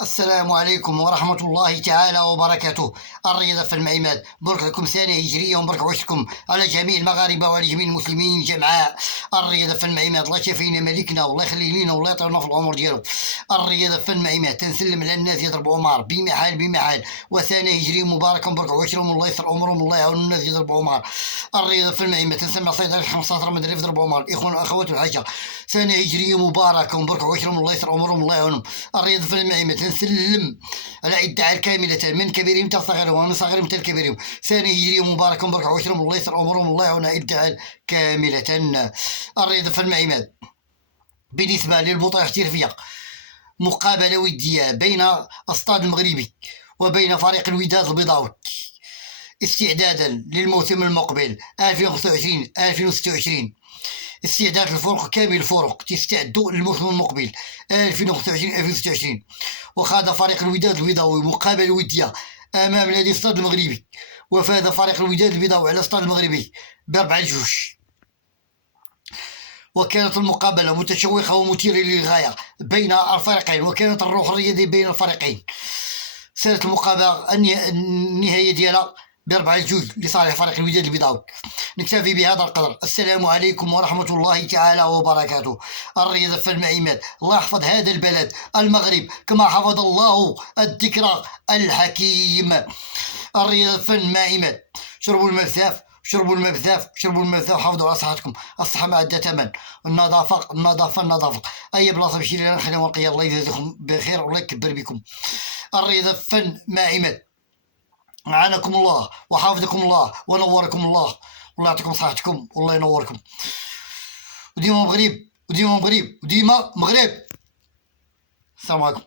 السلام عليكم ورحمة الله تعالى وبركاته. الرياضة في المعماد، مبروك لكم سنة هجرية ومبروك عشتكم على جميع المغاربة وعلى جميع المسلمين جمعاء. الرياضة في المعماد، الله يشافينا ملكنا والله يخلي لينا والله يطولنا في العمر ديالو. الرياضة في المعماد، تنسلم على الناس يضربوا عمار بمحال وسنة هجرية مباركة مبروك عشرهم والله يسر أمورهم والله يعاون الناس يضربوا عمار. الرياضة في المعماد، تنسمع صيدلة 15 رمضان يضربوا عمار، الإخوان والأخوات والحاجة، سنة هجرية مباركة ومبروك عشرهم والله يسر أمورهم والله يعاونهم. الرياضة في المعماد، نسلم على الدعاء كاملة من كبيرهم حتى صغيرهم ومن صغيرهم حتى كبيرهم، سنة هجرية مباركة مبروك عشرهم والله يسر أمورهم والله يعاونها الدعاء كاملة. الرياضة في المعماد، بالنسبة للبطولة الاحترافية، مقابلة ودية بين الأسطاد المغربي وبين فريق الوداد البيضاوي استعدادا للموسم المقبل 2025-2026. استعداد الفرق، كامل الفرق تستعدوا للموسم المقبل 2025-2026. وخاض فريق الوداد البيضاوي مقابلة ودية أمام نادي الأسطاد المغربي، وفاز فريق الوداد البيضاوي على الأسطاد المغربي ب4-2. وكانت المقابلة متشوقة ومثيرة للغاية بين الفريقين، وكانت الروح الرياضية بين الفريقين. سالت المقابلة النهاية ديالها ب4-2 لصالح فريق الوداد البيضاوي. نكتفي بهذا القدر. السلام عليكم ورحمة الله تعالى وبركاته. الرياضة في المعماد، الله يحفظ هذا البلد المغرب كما حفظ الله الذكرى الحكيم. الرياضة في المعماد، شربوا الماء بزاف، شربوا الماء بزاف، شربوا الماء بزاف، حافظوا على صحتكم، الصحة ما عندها ثمن. النظافة أي بلاصة مشي لنا نخليها ورقية. الله يجازيكم بخير والله يكبر بكم. الرياضة في المعماد، أعانكم الله وحافظكم الله ونوركم الله، والله يعطيكم صحتكم والله ينوركم. وديما مغرب وديما مغرب وديما مغرب. السلام عليكم.